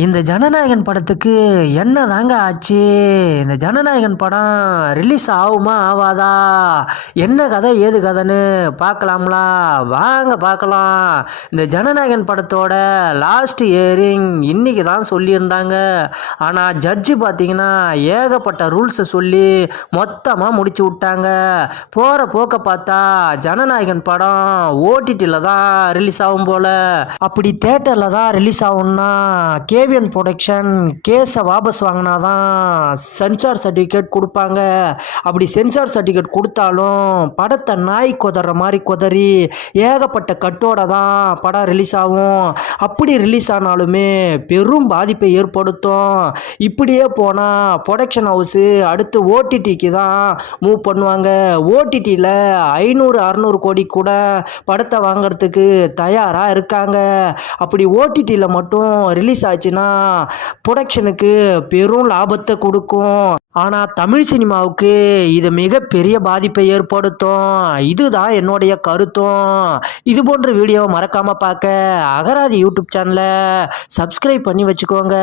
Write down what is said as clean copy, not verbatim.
இந்த ஜனநாயகன் படத்துக்கு என்ன தாங்க ஆச்சு? இந்த ஜனநாயகன் படம் ரிலீஸ் ஆகுமா ஆவாதா? என்ன கதை ஏது கதைன்னு பார்க்கலாங்களா? வாங்க பார்க்கலாம். இந்த ஜனநாயகன் படத்தோட லாஸ்ட் ஹியரிங் இன்னைக்கு தான் சொல்லியிருந்தாங்க. ஆனால் ஜட்ஜு பார்த்தீங்கன்னா ஏகப்பட்ட ரூல்ஸை சொல்லி மொத்தமாக முடிச்சு விட்டாங்க. போகிற போக்க பார்த்தா ஜனநாயகன் படம் ஓடிடியில் தான் ரிலீஸ் ஆகும் போல. அப்படி தேட்டரில் தான் ரிலீஸ் ஆகும்னா கேவிஎன் ப்ரொடக்ஷன் கேஸை வாபஸ் வாங்கினாதான் சென்சார் சர்டிஃபிகேட் கொடுப்பாங்க. அப்படி சென்சார் சர்டிஃபிகேட் கொடுத்தாலும் படத்தை நாய் கொதற மாதிரி கொதறி ஏகப்பட்ட கட்டோட தான் படம் ரிலீஸ் ஆகும். அப்படி ரிலீஸ் ஆனாலுமே பெரும் பாதிப்பை ஏற்படுத்தும். இப்படியே போனால் ப்ரொடக்ஷன் ஹவுஸு அடுத்து ஓடிடிக்கு தான் மூவ் பண்ணுவாங்க. ஓடிடியில் 500-600 கோடி கூட படத்தை வாங்கிறதுக்கு தயாராக இருக்காங்க. அப்படி ஓடிடியில் மட்டும் ரிலீஸ் ஆச்சுன்னா ப்ரொடக்ஷனுக்கு பெரும் லாபத்தை கொடுக்கும். ஆனால் தமிழ் சினிமாவுக்கு இது மிகப்பெரிய பாதிப்பை ஏற்படுத்தும். இதுதான் என்னுடைய கருத்தும். இது போன்ற வீடியோவை மறக்காமல் பார்க்க அகராதி யூடியூப் சேனலை சப்ஸ்கிரைப் பண்ணி வச்சுக்கோங்க.